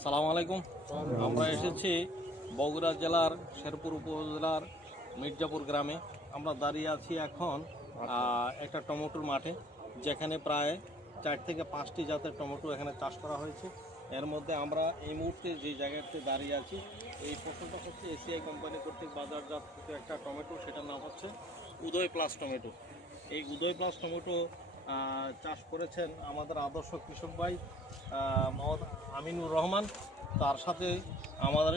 আসসালামু আলাইকুম। আমরা এসেছি বগুড়া জেলার শেরপুর উপজেলার মির্জাপুর গ্রামে। আমরা দাঁড়িয়ে আছি এখন একটা টমেটোর মাঠে, যেখানে প্রায় 4 থেকে 5টি জাতের টমেটো এখানে চাষ করা হয়েছে। এর মধ্যে আমরা এই মুহূর্তে যে জায়গাতে দাঁড়িয়ে আছি, এই ফসলটা হচ্ছে এসিআই কোম্পানি কর্তৃক বাজারজাত একটা টমেটো, সেটার নাম হচ্ছে উদয় প্লাস টমেটো। এই উদয় প্লাস টমেটো চাষ করেছেন আমাদের আদর্শ কৃষক ভাই মোহাম্মদ আমিনুর রহমান। তার সাথে আমাদের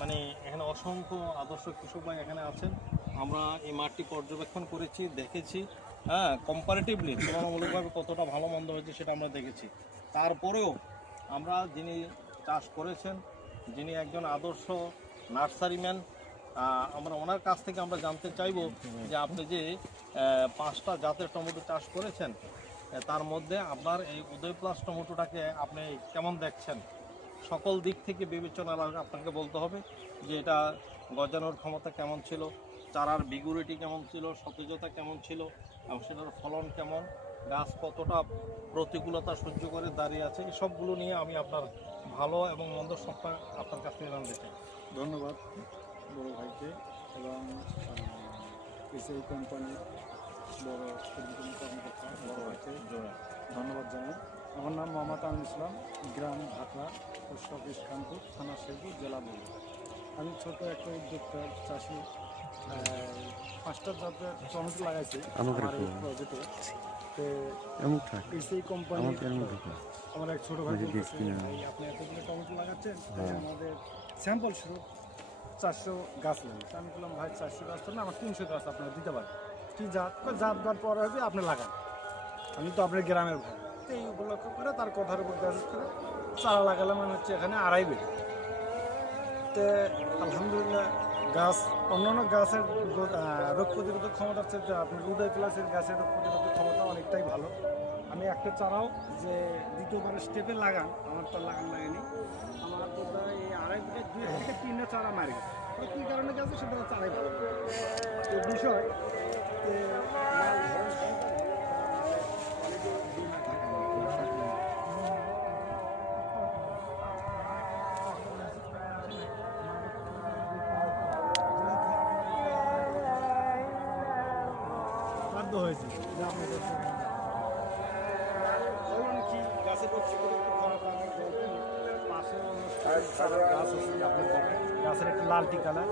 মানে এখানে অসংখ্য আদর্শ কৃষক ভাই এখানে আছেন। আমরা এই মাঠটি পর্যবেক্ষণ করেছি, দেখেছি। কম্পারেটিভলি তুলনামূলকভাবে কতটা ভালো মন্দ হয়েছে সেটা আমরা দেখেছি। তারপরেও আমরা যিনি চাষ করেছেন, যিনি একজন আদর্শ নার্সারিম্যান, আমরা ওনার কাছ থেকে আমরা জানতে চাইব যে আপনি যে 5টা জাতের টমেটো চাষ করেছেন, তার মধ্যে আপনার এই উদয় প্লাস টমেটোটাকে আপনি কেমন দেখছেন। সকল দিক থেকে বিবেচনা আপনাকে বলতে হবে যে এটা গজানোর ক্ষমতা কেমন ছিল, চারার বিগুরিটি কেমন ছিল, সতেজতা কেমন ছিল, এবং সেটার ফলন কেমন, গাছ কতটা প্রতিকূলতা সহ্য করে দাঁড়িয়ে আছে, এই সবগুলো নিয়ে আমি আপনার ভালো এবং মন্দ সবটা আপনার কাছ থেকে জানতে চাই। ধন্যবাদ বড় ভাইকে এবং এসআই কোম্পানির বড় কর্মকর্তা বড় ভাইকে ধন্যবাদ জানাই। আমার নাম মোহাম্মদ আমিনুল ইসলাম, গ্রাম ভাকরা, পোস্ট অফিস খানপুর, থানা শেরপুর, জেলা বগুড়া। আমি ছোট একটা উদ্যোক্তা চাষি। 5টা জাতের টমেটো লাগাইছি আমার এই প্রজেক্টে। তো এসআই কোম্পানি আমার এক ছোটো ভাই বলতেছে, আপনি এতগুলো টমেটো লাগাচ্ছেন, আমাদের স্যাম্পল শুরু 400 গাছ লাগে। আমি বললাম ভাই 400 গাছ তো না, আমার 300 গাছ আপনারা দিতে পারেন। কি জাত জাত পরে হবে আপনি লাগান, আমি তো আপনার গ্রামের ভাই। তো এই উপলক্ষ করে তার কথার উপর গ্যাস করে চারা লাগালাম। মানে হচ্ছে এখানে 2.5 বিঘা। তো আলহামদুলিল্লাহ গাছ অন্যান্য গাছের রোগ প্রতিরোধক ক্ষমতার চেয়ে আপনার উদয় প্লাসের গাছের রোগ প্রতিরোধক ক্ষমতা অনেকটাই ভালো। আমি একটা চারাও যে দ্বিতীয়বার স্টেপে লাগান, আমার তো লাগান লাগেনি। আমার তো প্রায় এই 2.5 বিঘা 2 থেকে 3টা চারা মারি গেছে। কী কারণে গেছে সেটা চারাই ভালো এই বিষয়। বাধ্য হয়েছে যে আপনাদের কি গাছের পাশে গাছ আছে আপনার গাছের একটা লালটি কালার,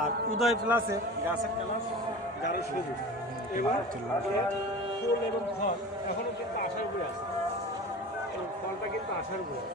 আর উদয় প্লাসের গাছের কালার গাঢ় সবুজ, এবং ফুল এবং ফল এখনও কিন্তু আসার উপরে আছে। এই ফলটা কিন্তু আসার উপরে।